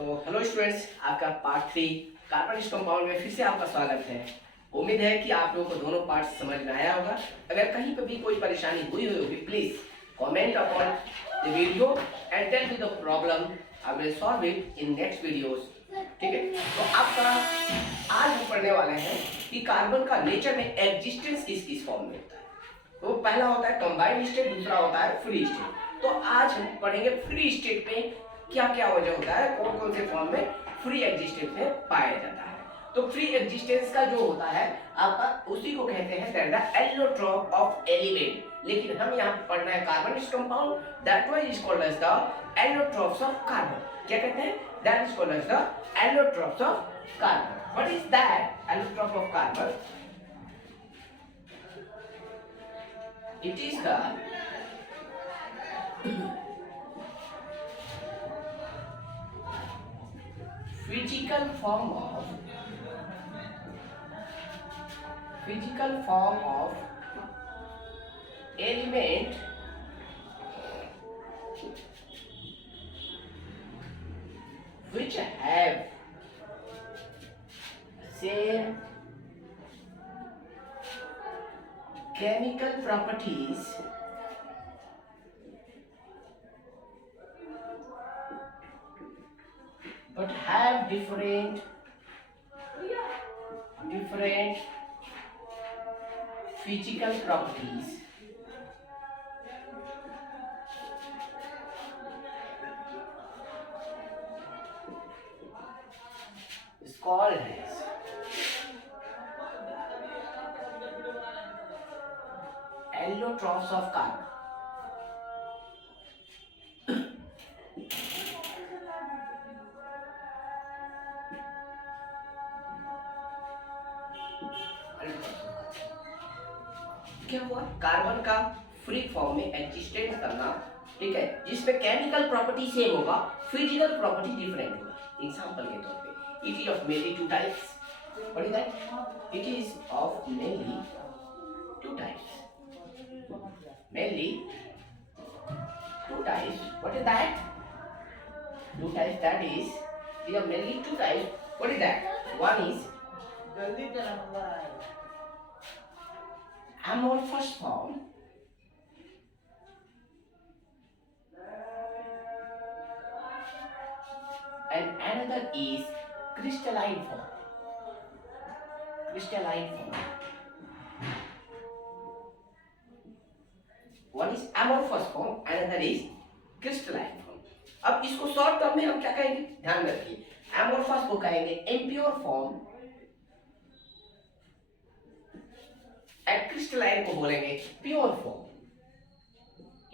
तो hello students, आपका part 3 कार्बनिक कंपाउंड में फिर से आपका स्वागत है। उम्मीद है कि आप लोगों को दोनों पार्ट समझ में आया होगा। अगर कहीं पर भी कोई परेशानी हुई होगी, please comment upon the video and tell me the problem. I will solve it in next videos. ठीक है, तो आपका आज हम पढ़ने वाले हैं कि कार्बन का नेचर में एग्जिस्टेंस किस फॉर्म में होता है। तो पहला होता है कंबाइंड स्टेट, दूसरा होता है फ्री स्टेट। तो आज हम पढ़ेंगे फ्री स्टेट में क्या क्या वजह होता है, कौन कौन से फॉर्म में फ्री एग्जिस्टेंस में पाया जाता है। तो फ्री एग्जिस्टेंस का जो होता है आपका, उसी को कहते हैं that the allotrope of element. लेकिन हम यहाँ पे पढ़ना है कार्बनिक compound, that was is called as the allotropes of carbon. क्या कहते हैं? That is called as the allotropes of carbon. What is that allotrope of carbon? It is the physical form of element which have same chemical properties but have different physical properties. Is called as allotrophs of carbon. क्या हुआ? Carbon का free form में existence करना, ठीक है, जिसमें chemical property same होगा, physical property different होगा। एग्जांपल के तौर पे, it is of mainly two types. What is that? It is of mainly two types. Mainly two types. What is that? Two types. That is, we have mainly two types. What is that? One is amorphous form, and another is crystalline form. Crystalline form. One is amorphous form, another is crystalline form. अब इसको short term में हम क्या कहेंगे, ध्यान रखिए। Amorphous को कहेंगे इम्प्योर फॉर्म, एंड क्रिस्टलाइन को बोलेंगे pure form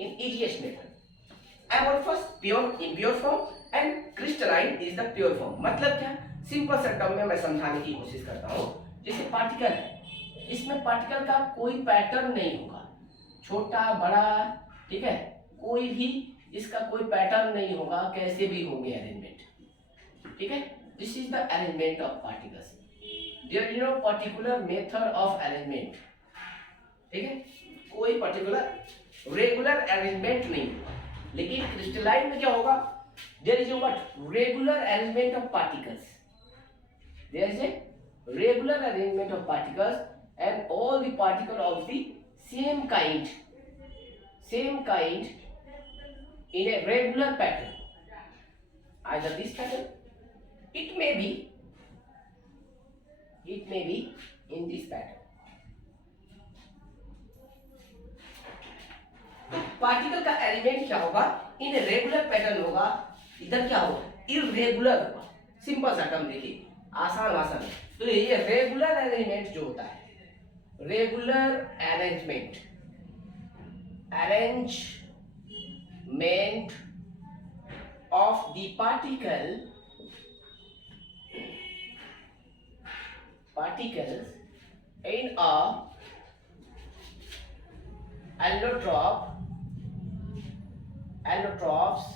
in easiest method. Amorphous pure impure form and crystalline is the pure form. मतलब क्या? सिंपल सा टर्म में मैं समझाने की कोशिश करता हूँ। जैसे पार्टिकल है, इसमें पार्टिकल का कोई पैटर्न नहीं होगा, छोटा बड़ा, ठीक है, कोई भी इसका कोई पैटर्न नहीं होगा, कैसे भी होंगे अरेंजमेंट। ठीक है, this is the arrangement of particles. There is no particular method of arrangement. ठीक है, कोई पर्टिकुलर रेगुलर अरेंजमेंट नहीं होगा। लेकिन क्रिस्टलाइन में क्या होगा? There is what? Regular arrangement of particles. There is a regular arrangement of particles and all the particle of the same kind in a regular pattern. Either this pattern, it may be in this pattern. तो particle का element क्या होगा? इन a regular pattern होगा। इधर क्या होगा? Irregular होगा। Simple सा टर्म देखिए, आसान भाषा में। तो ये रेगुलर एलिमेंट जो होता है, regular arrangement of the particles in a allotropes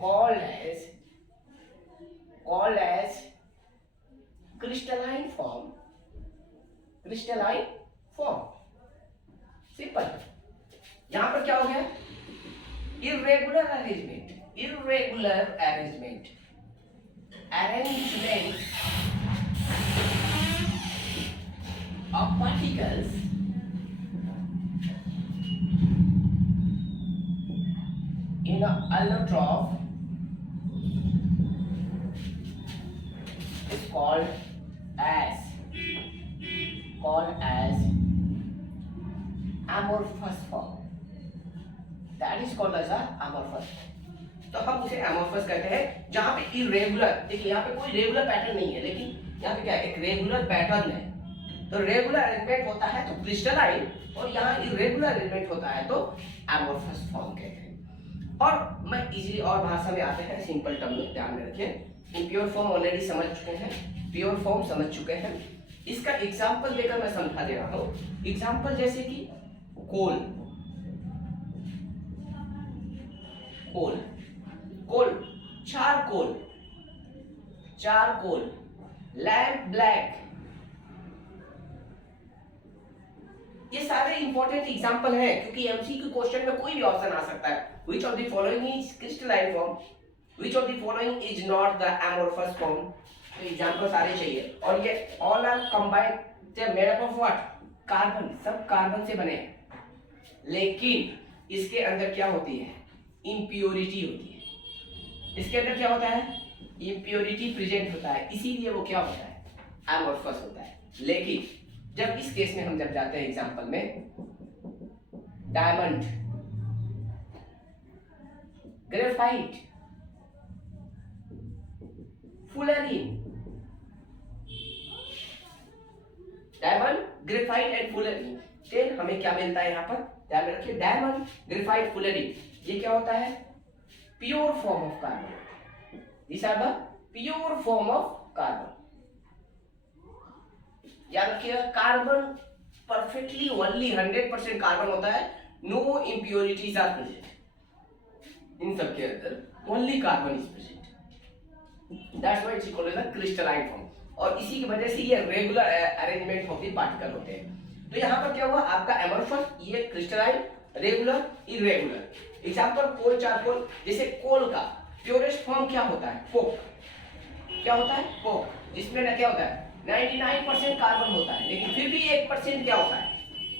called as crystalline form। Simple. यहां पर क्या हो गया? Irregular arrangement. irregular arrangement of particles in a allotrope is called as amorphous form. That is called as a amorphous form. तो हम उसे amorphous कहते हैं जहां पे irregular, देखिए यहाँ पे कोई रेगुलर पैटर्न नहीं है, लेकिन यहाँ पे क्या है, एक रेगुलर पैटर्न है। तो रेगुलर अरेंजमेंट होता है तो क्रिस्टलाइन, और यहाँ irregular अरेंजमेंट होता है तो amorphous फॉर्म कहते हैं। और मैं इजीली और भाषा में आते हैं, सिंपल टर्म में ध्यान में रखें। इम्प्योर फॉर्म ऑलरेडी समझ चुके हैं, प्योर फॉर्म समझ चुके हैं। इसका एग्जाम्पल देकर मैं समझा दे रहा हूँ। एग्जाम्पल जैसे कि कोल, चारकोल, लैम्प ब्लैक, ये सारे इंपॉर्टेंट एग्जांपल हैं, क्योंकि एमसीक्यू क्वेश्चन में कोई भी ऑप्शन आ सकता है। Which of the following is crystalline form, which of the following is not the amorphous form. तो एग्जांपल सारे चाहिए। और ये all are combined, they made up of what, carbon, सब कार्बन से बने हैं, लेकिन इसके अंदर क्या होती है, इम्प्योरिटी होती है। इसके अंदर क्या होता है, इम्प्योरिटी प्रेजेंट होता है, इसीलिए वो क्या होता है, एमोर्फस होता है। लेकिन जब इस केस में हम जब जाते हैं एग्जांपल में, diamond, graphite, fullerene, diamond, graphite and fullerene, then हमें क्या मिलता है यहाँ पर, ध्यान में रखिए, डायमंड, ग्रेफाइट, फुलरिन, ये क्या होता है, pure form of carbon. These are the pure form of carbon. याद रखिएगा, कार्बन परफेक्टली ओनली 100% कार्बन होता है, नो इम्प्योरिटीज आर प्रेजेंट इन सब के अंदर, only carbon is present. That's why it's called as the crystalline form. और इसी की वजह से ये regular arrangement of the particle होते हैं। तो यहाँ पर क्या हुआ, आपका एमोर्फस, ये क्रिस्टलाइन, रेगुलर, इरेगुलर। एग्जांपल कोल, चारकोल। जैसे कोल का प्योरेस्ट फॉर्म क्या होता है, कोक, क्या होता है, कोक, जिसमें ना क्या होता है, 99% कार्बन होता है, लेकिन फिर भी 1% क्या होता है,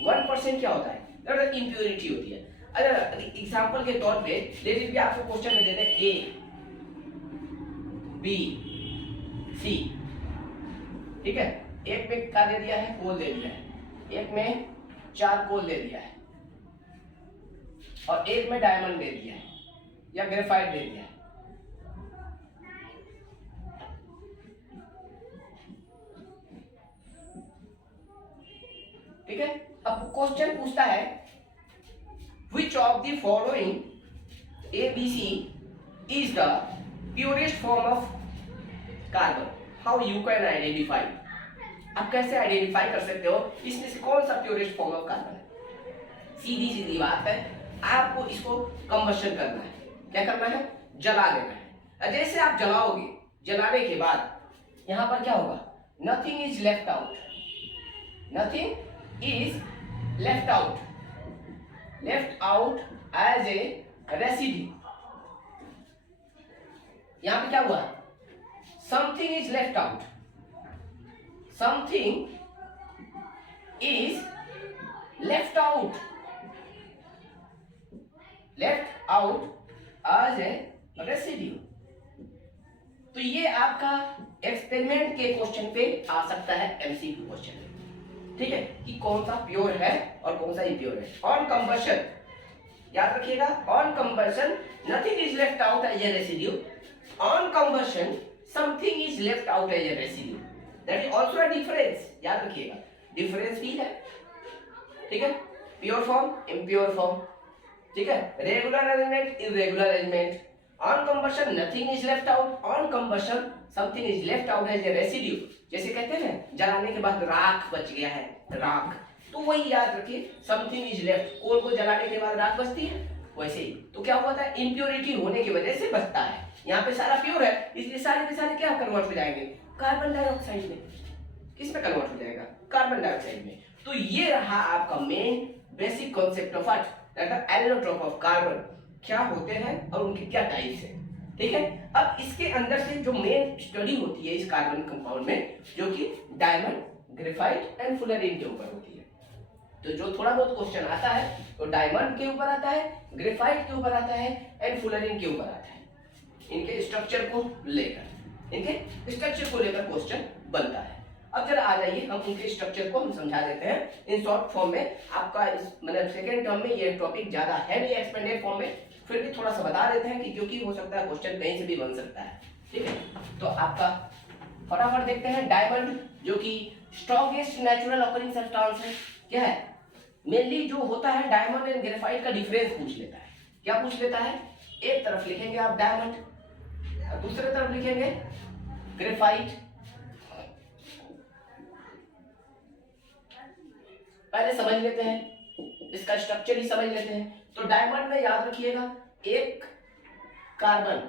1% क्या होता है, दैट इम्प्योरिटी होती है। अगर एग्जांपल के तौर पे लेट इट बी, आपको क्वेश्चन में दे दे ए बी सी, ठीक है, एक में क्या दे दिया है, कोल दे दिया है, एक में चारकोल दे दिया है, और एक में डायमंड दे दिया है या ग्रेफाइट दे दिया है। ठीक है, अब क्वेश्चन पूछता है which of the following ABC is the purest form of carbon, how you can identify, आप कैसे आइडेंटिफाई कर सकते हो इसमें से कौन सा प्योरेस्ट फॉर्म ऑफ कार्बन है। सीधी सीधी बात है, आपको इसको कंबशन करना है, क्या करना है, जला देना है। जैसे आप जलाओगे, जलाने के बाद यहां पर क्या होगा, nothing is left out, nothing is left out as a residue। यहां पे क्या हुआ, something is left out, something is left out as a residue। तो ये आपका एक्सपेरिमेंट के क्वेश्चन पे आ सकता है, एमसीक्यू क्वेश्चन में, ठीक है, कि कौन सा प्योर है और कौन सा इम्प्योर है। ऑन कंबशन, याद रखिएगा, on combustion nothing is left out as a residue, on combustion something is left out as a residue, that is also a difference. याद रखिएगा, डिफरेंस भी है, ठीक है, प्योर फॉर्म, इम्प्योर फॉर्म, ठीक है, regular arrangement, irregular arrangement, on combustion nothing is left out, on combustion something is left out as a residue. जैसे कहते हैं ना, जलाने के बाद राख बच गया है, राख, तो वही याद रखिए, समथिंग इज लेफ्ट, कोल को जलाने के बाद राख बचती है, वैसे ही तो क्या हुआ था, इम्प्योरिटी होने की वजह से बचता है। यहाँ पे सारा प्योर है, इसलिए सारे के सारे क्या कन्वर्ट हो जाएंगे, कार्बन डाइऑक्साइड में। किस में कन्वर्ट हो जाएगा, कार्बन डाइऑक्साइड में। तो ये रहा आपका main basic concept of what, that allotrope of carbon. क्या होते हैं और उनके क्या टाइप्स हैं। ठीक है, अब इसके अंदर से जो मेन स्टडी होती है इस कार्बनिक कंपाउंड में, जो कि डायमंड, ग्रेफाइट एंड फुलरिन के ऊपर होती है। तो जो थोड़ा बहुत क्वेश्चन आता है तो डायमंड के ऊपर आता है, ग्रेफाइट के ऊपर आता है एंड फुलरिन के ऊपर आता है। इनके स्ट्रक्चर को लेकर क्वेश्चन बनता है। अब जरा आ जाइए, हम उनके स्ट्रक्चर को हम समझा देते हैं इन शॉर्ट फॉर्म में। आपका इस मतलब सेकंड टर्म में ये टॉपिक ज्यादा है नहीं एक्सपेंडेड फॉर्म में, फिर भी थोड़ा सा बता देते हैं कि क्योंकि हो सकता है क्वेश्चन कहीं से भी बन सकता है। ठीक है, तो आपका फटाफट देखते हैं। डायमंड जो कि स्ट्रॉन्गेस्ट नेचुरल ऑकरिंग सब्सटेंस है, क्या है मेनली जो होता है डायमंड एंड ग्रेफाइट का डिफरेंस पूछ लेता है। क्या पूछ लेता है, एक तरफ लिखेंगे आप डायमंड और दूसरे तरफ लिखेंगे ग्रेफाइट। पहले समझ लेते हैं, इसका स्ट्रक्चर ही समझ लेते हैं। तो डायमंड में याद रखिएगा एक कार्बन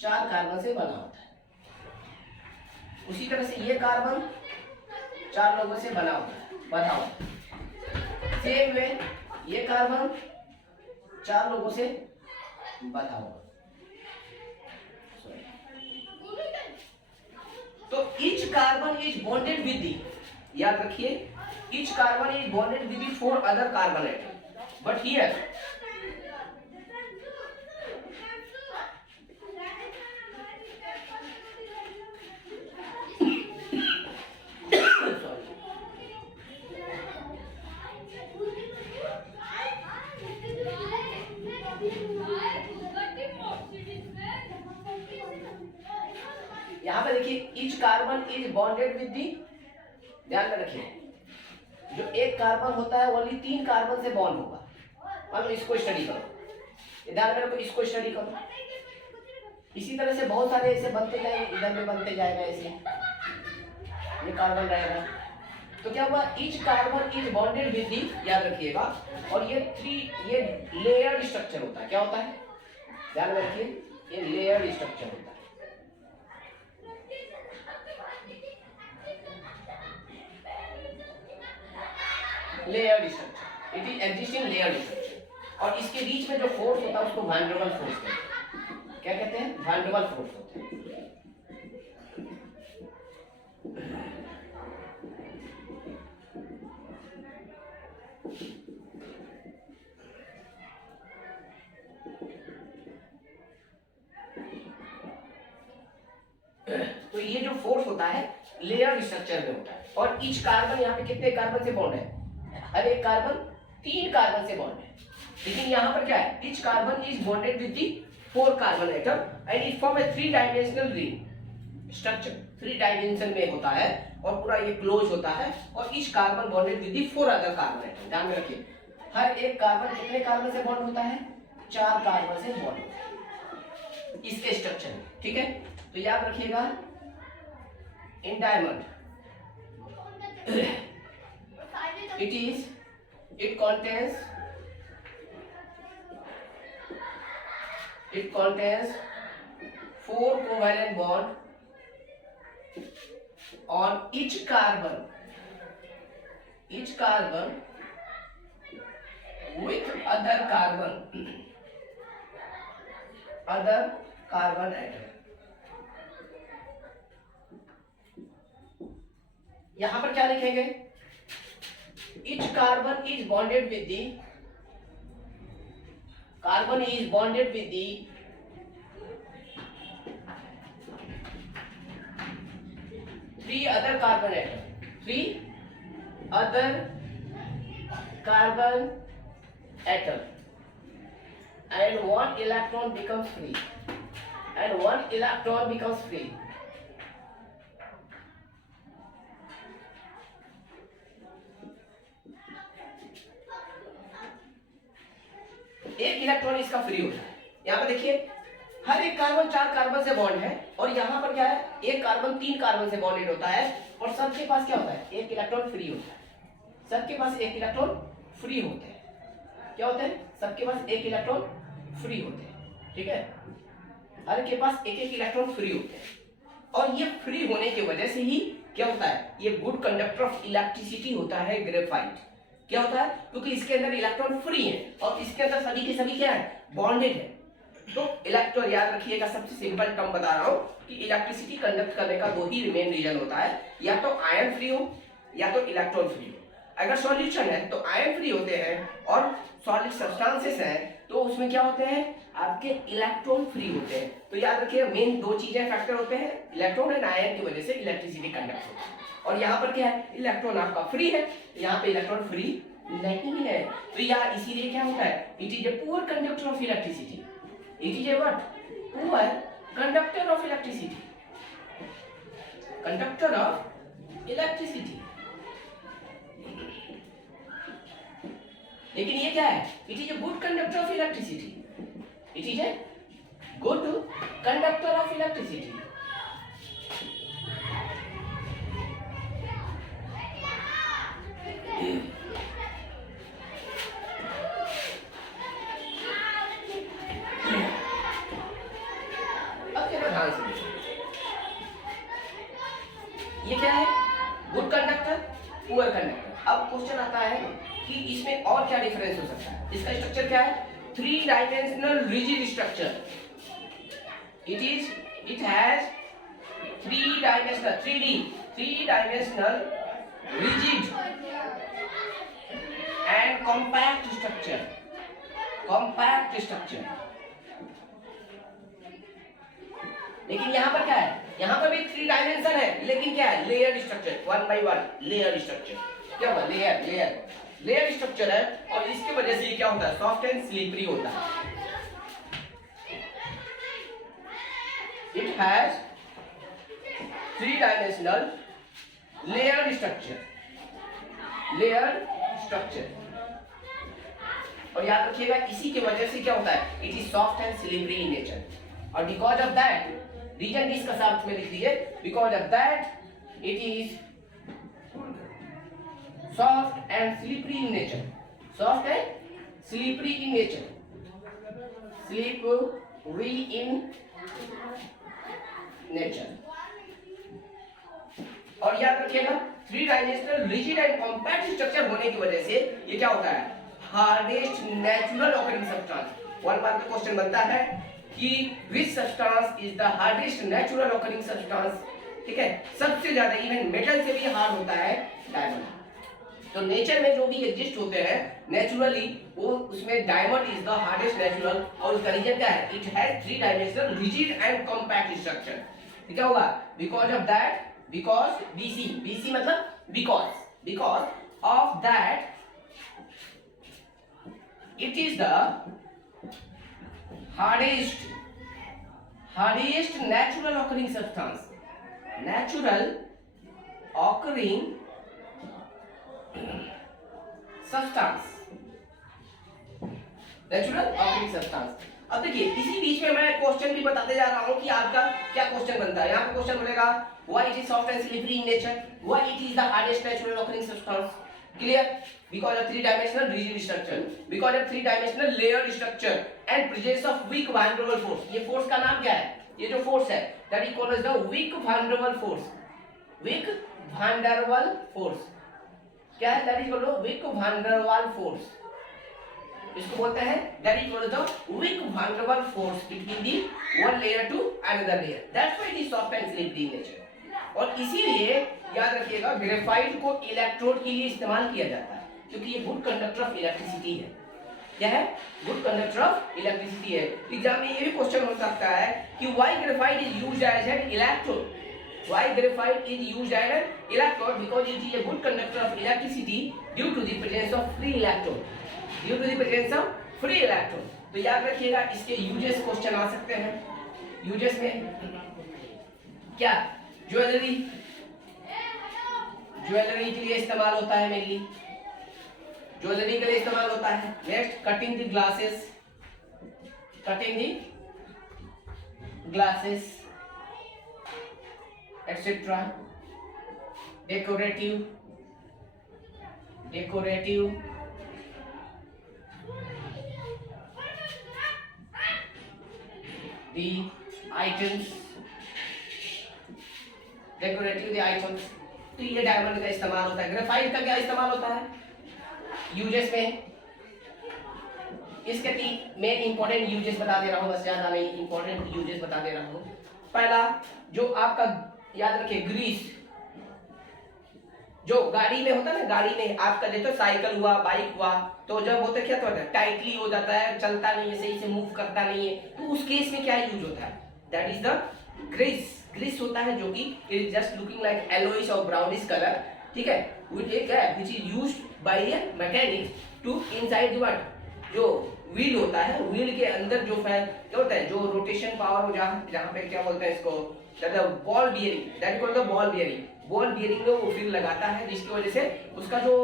4 कार्बन से बना होता है। उसी तरह से ये कार्बन 4 लोगों से बना होता है। सेम वे ये कार्बन 4 लोगों से बना होगा। तो each carbon is bonded with the, याद रखिए each carbon is bonded with the 4 other carbon atom, but here यहाँ पे देखिए each carbon is bonded with the, ध्यान में रखिए जो एक कार्बन होता है ओनली 3 कार्बन से बॉन्ड होगा। मान लो इसको स्टडी करो, ध्यान में रखो, इसको स्टडी करो। इसी तरह से बहुत सारे ऐसे बनते जाएंगे, इधर में बनते जाएगा ऐसे, ये कार्बन रहेगा। तो क्या हुआ, each carbon is bonded with the, याद रखिएगा। और ये 3 ये लेयर्ड स्ट्रक्चर होता है। क्या होता है, ध्यान में रखिए, ये लेयर्ड स्ट्रक्चर होता है। Layered structure, it is existing layered structure. और इसके बीच में जो फोर्स होता है उसको वैन डर वाल्स फोर्स कहते हैं। क्या कहते हैं, वैन डर वाल्स फोर्स होते हैं। तो ये जो फोर्स होता है लेयर्ड स्ट्रक्चर में होता है। और ईच कार्बन, यहाँ पे कितने कार्बन से बॉन्ड है, हर एक कार्बन 3 कार्बन से बॉन्ड है। लेकिन यहाँ पर क्या है, each carbon is bonded with the 4 carbon atom and it form A 3 dimensional ring structure. 3 dimension में होता है और पूरा ये क्लोज होता है। और each carbon bonded with the 4 other carbon atom. ध्यान में रखिए, हर एक कार्बन कितने कार्बन से बॉन्ड होता है, 4 कार्बन से बॉन्ड होता है इसके स्ट्रक्चर में। ठीक है, तो याद रखिएगा in diamond it contains 4 covalent bond on each carbon with other carbon atom। यहां पर क्या लिखेंगे, each carbon is bonded with the 3 other carbon atom, 3 other carbon atom, and 1 electron becomes free, एक इलेक्ट्रॉन इसका फ्री होता है। यहाँ पे देखिए हर एक कार्बन 4 कार्बन से बॉन्ड है और यहाँ पर क्या है, एक कार्बन 3 कार्बन से बॉन्डेड होता है और सबके पास क्या होता है, एक इलेक्ट्रॉन फ्री होता है। सबके पास एक इलेक्ट्रॉन फ्री होते हैं। क्या होते हैं, सबके पास एक इलेक्ट्रॉन फ्री होते हैं। ठीक है, हर के पास एक एक इलेक्ट्रॉन फ्री होते हैं। और ये फ्री होने की वजह से ही क्या होता है, ये गुड कंडक्टर ऑफ इलेक्ट्रिसिटी होता है ग्रेफाइट। क्या होता है? क्योंकि इसके अंदर इलेक्ट्रॉन फ्री है और इसके अंदर सभी के सभी क्या है? बॉन्डेड है। तो इलेक्ट्रॉन, याद रखिएगा, सबसे सिंपल टर्म बता रहा हूं कि इलेक्ट्रिसिटी कंडक्ट करने का दो ही मेन रीजन होता है, या तो आयन फ्री हो या तो इलेक्ट्रॉन फ्री हो। अगर सॉल्यूशन है तो आयन फ्री होते हैं और सॉलिड सब्सटेंसेस हैं तो उसमें क्या होते हैं? आपके इलेक्ट्रॉन फ्री होते हैं। तो याद रखिए मेन दो चीजें फैक्टर होते हैं, इलेक्ट्रॉन एंड आयन की वजह से इलेक्ट्रिसिटी कंडक्ट होती है। और यहाँ पर क्या है? इलेक्ट्रॉन आपका फ्री है, यहाँ पे इलेक्ट्रॉन फ्री नहीं है। तो यार इसीलिए क्या होता है? It is a poor conductor of electricity. It is a what? Poor conductor of electricity. Conductor of electricity. लेकिन ये क्या है? It is a good conductor of electricity. It is a good conductor of electricity. अब क्या ध्यान से देखिए, ये क्या है? Good conductor, poor conductor. अब क्वेश्चन आता है कि इसमें और क्या डिफरेंस हो सकता है? इसका स्ट्रक्चर क्या है? Three dimensional rigid structure. It has three dimensional, 3D rigid and compact structure। लेकिन यहाँ पर क्या है? यहाँ पर भी 3 डायमेंशन है, लेकिन क्या है? Layer structure, 1 by 1 layer structure. क्या हुआ? लेयर स्ट्रक्चर है और इसकी वजह से क्या होता है? सॉफ्ट एंड स्लिपरी होता है। It has 3 dimensional layer structure. और याद रखिएगा इसी की वजह से क्या होता है? It is soft and slippery in nature. और बिकॉज ऑफ दैट, रीजन भी इसका साथ में लिख दीजिए, because of that it is soft and slippery in nature. और याद रखिएगा 3 dimensional rigid and compact structure होने की वजह से ये क्या होता है? Hardest natural occurring substance. 1 mark का क्वेश्चन बनता है कि which substance is the hardest natural occurring substance. ठीक है, सबसे ज्यादा इवन मेटल से भी हार्ड होता है डायमंड। तो नेचर में जो भी एग्जिस्ट होते हैं नेचुरली, वो उसमें diamond is the hardest natural. और उसका रीजन क्या है? It has 3 dimensional rigid and compact structure. क्या होगा? Because of that, because BC मतलब because of that it is the hardest natural occurring substance अब देखिए इसी बीच में मैं क्वेश्चन भी बताते जा रहा हूं कि आपका क्या क्वेश्चन बनता है। यहाँ पे क्वेश्चन बोलेगा why it is soft and slippery in nature, why it is the hardest natural occurring substance। Clear? Because of 3 dimensional rigid structure, because of 3 dimensional layered structure and presence of weak van der Waals force। ये force का नाम क्या है? ये जो force है that is called as the weak van der Waals force। weak van der Waals force क्या है? that is called as weak van der Waals force। इसको बोलते हैं that is called as the weak van der Waals force between the one layer to another layer। that's why it is soft and slippery in nature। और इसीलिए याद रखिएगा graphite को electrode के लिए इस्तेमाल किया जाता है, क्योंकि ये गुड कंडक्टर ऑफ इलेक्ट्रिसिटी है। क्या है? गुड कंडक्टर ऑफ इलेक्ट्रिसिटी है। एग्जाम में ये भी क्वेश्चन हो सकता है कि why graphite is used as an electrode. Why graphite is used as an electrode? Because it is a good conductor of electricity due to the presence of free electrode. तो याद रखिएगा इसके यूजेस क्वेश्चन आ सकते हैं। Uses में क्या? Jewellery के लिए इस्तेमाल होता है, मेनली ज्वेलरी के लिए इस्तेमाल होता है। Next, cutting the glasses etcetera. Decorative the items, decorative the items. तो ये डायमंड का इस्तेमाल होता है। ग्रेफाइट का क्या इस्तेमाल होता है? यूजेस में इसके 3 मेन इंपॉर्टेंट यूजेस बता दे रहा हूँ, बस ज्यादा नहीं, इंपॉर्टेंट यूजेस बता दे रहा हूँ। पहला जो आपका याद रखिए ग्रीस, जो गाड़ी में होता है ना, गाड़ी में आपका देखो साइकिल हुआ, बाइक हुआ, तो जब होता है क्या तो होता है टाइटली हो जाता है, चलता नहीं है, सही से मूव करता नहीं है, तो उस केस में क्या यूज होता है, that is the grease. Grease होता है जो कि it is just looking like yellowish और ब्राउनिश कलर, ठीक है, which is used by a mechanic to inside the what, जो व्हील होता है, व्हील के अंदर जो क्या होता है, जो रोटेशन पावर, जहाँ पे क्या बोलते हैं इसको, ball bearing, that called the ball bearing. Ball bearing में वो व्हील लगाता है, जिसकी वजह से उसका जो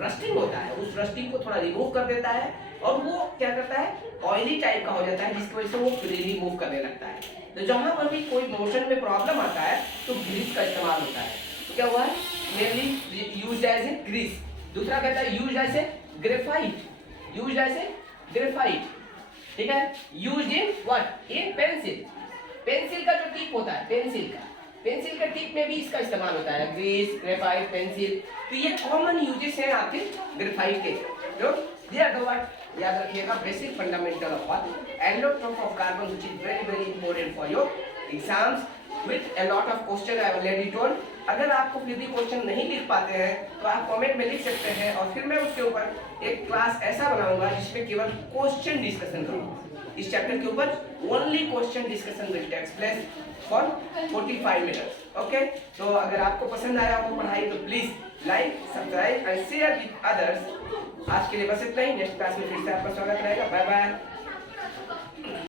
रस्टिंग होता है, उस रस्टिंग को थोड़ा रिमूव कर देता है, और वो क्या करता है ऑयली टाइप का हो जाता है, जिसकी वजह से वो फ्रीली मूव करने लगता है। तो जहां पर भी कोई मोशन में प्रॉब्लम आता है तो ग्रीस का इस्तेमाल होता है। तो क्या हुआ है, mainly used as a grease. दूसरा कहता है used as a graphite, used as a graphite, ठीक है, used in what, in pencil. Pencil का जो टिप होता है, पेंसिल का टिप में भी इसका इस्तेमाल होता है, ग्रीस, ग्रेफाइट, पेंसिल। तो ये कॉमन यूजेस हैं आपके ग्रेफाइट के। जो दिया दो बार याद रखिएगा, basic fundamental of what, allotrope of carbon, which is very very important for your exams with a lot of question I already told. अगर आपको फिर भी क्वेश्चन नहीं लिख पाते हैं तो आप कमेंट में लिख सकते हैं, और फिर मैं उसके ऊपर एक क्लास ऐसा बनाऊंगा जिसमें केवल क्वेश्चन डिस्कशन करूंगा। इस चैप्टर के ऊपर only question discussion will take place for 45 minutes. Okay, तो अगर आपको पसंद आया हो पढ़ाई तो please like, subscribe and share with others. आज के लिए बस इतना ही, नेक्स्ट क्लास में फिर से आपका स्वागत रहेगा। Bye bye.